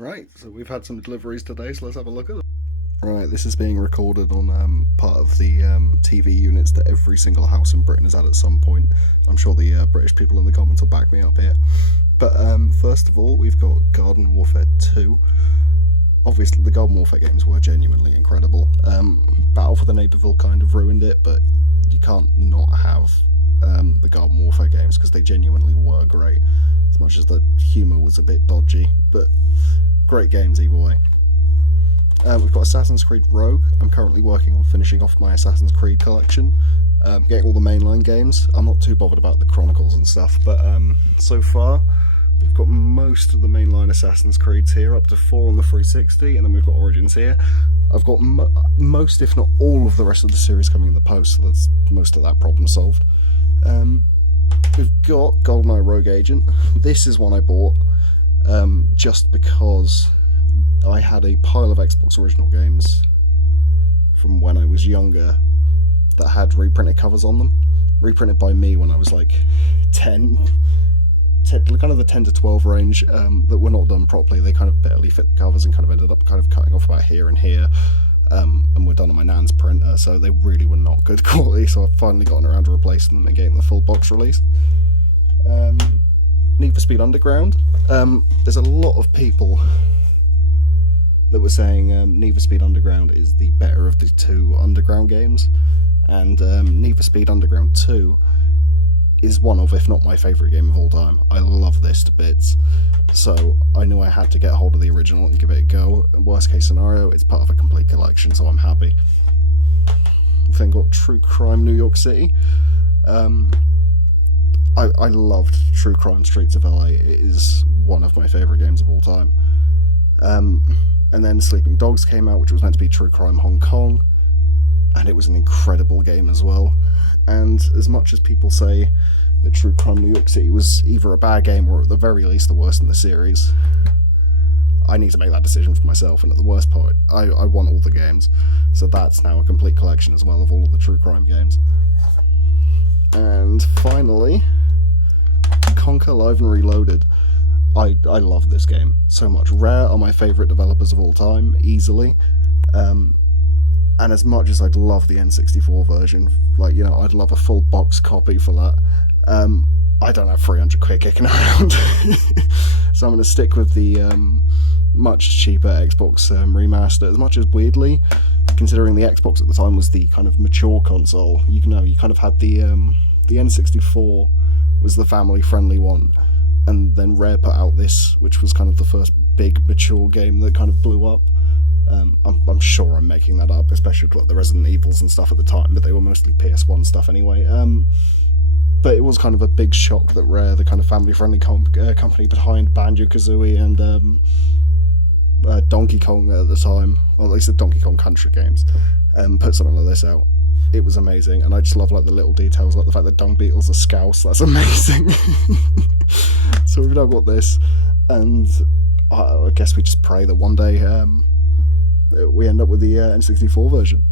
Right, so we've had some deliveries today, so let's have a look at them. Right, this is being recorded on part of the TV units that every single house in Britain has had at some point. I'm sure the British people in the comments will back me up here. But first of all, we've got Garden Warfare 2. Obviously, the Garden Warfare games were genuinely incredible. Battle for the Neighbourville kind of ruined it, but you can't not have the Garden Warfare games because they genuinely were great. As much as the humour was a bit dodgy, but great games either way. We've got Assassin's Creed Rogue. I'm currently working on finishing off my Assassin's Creed collection, getting all the mainline games. I'm not too bothered about the Chronicles and stuff, but so far we've got most of the mainline Assassin's Creeds here, up to 4 on the 360, and then we've got Origins here. I've got most, if not all, of the rest of the series coming in the post, so that's most of that problem solved. We've got GoldenEye Rogue Agent. This is one I bought just because I had a pile of Xbox original games from when I was younger that had reprinted covers on them. Reprinted by me when I was like 10, kind of the 10 to 12 range, that were not done properly. They kind of barely fit the covers and kind of ended up kind of cutting off about here and here. And were done on my nan's printer, so they really were not good quality, so I've finally gotten around to replacing them and getting the full box release. Need for Speed Underground. There's a lot of people that were saying Need for Speed Underground is the better of the two Underground games, and Need for Speed Underground 2 is one of, if not my favourite game of all time. I love this to bits, so I knew I had to get hold of the original and give it a go. Worst case scenario, it's part of a complete collection, so I'm happy. We've then got True Crime New York City. I loved True Crime Streets of LA. It is one of my favourite games of all time. And then Sleeping Dogs came out, which was meant to be True Crime Hong Kong, and it was an incredible game as well. And as much as people say that True Crime New York City was either a bad game or at the very least the worst in the series, I need to make that decision for myself, and at the worst part, I want all the games. So that's now a complete collection as well of all of the True Crime games. And finally, Conker Live and Reloaded. I love this game so much. Rare are my favourite developers of all time, easily. And as much as I'd love the N64 version, like, you know, I'd love a full box copy for that, I don't have 300 quid kicking around. So I'm going to stick with the much cheaper Xbox remaster. As much as, weirdly, considering the Xbox at the time was the kind of mature console, you know, you kind of had the N64 was the family-friendly one, and then Rare put out this, which was kind of the first big mature game that kind of blew up. I'm sure I'm making that up, especially with like the Resident Evils and stuff at the time, but they were mostly PS1 stuff anyway. But it was kind of a big shock that Rare, the kind of family-friendly company behind Banjo-Kazooie and Donkey Kong at the time, or at least the Donkey Kong Country games, put something like this out. It was amazing, and I just love like the little details, like the fact that Dung Beetles are Scouse. That's amazing. So we've now got this, and I guess we just pray that one day we end up with the N64 version.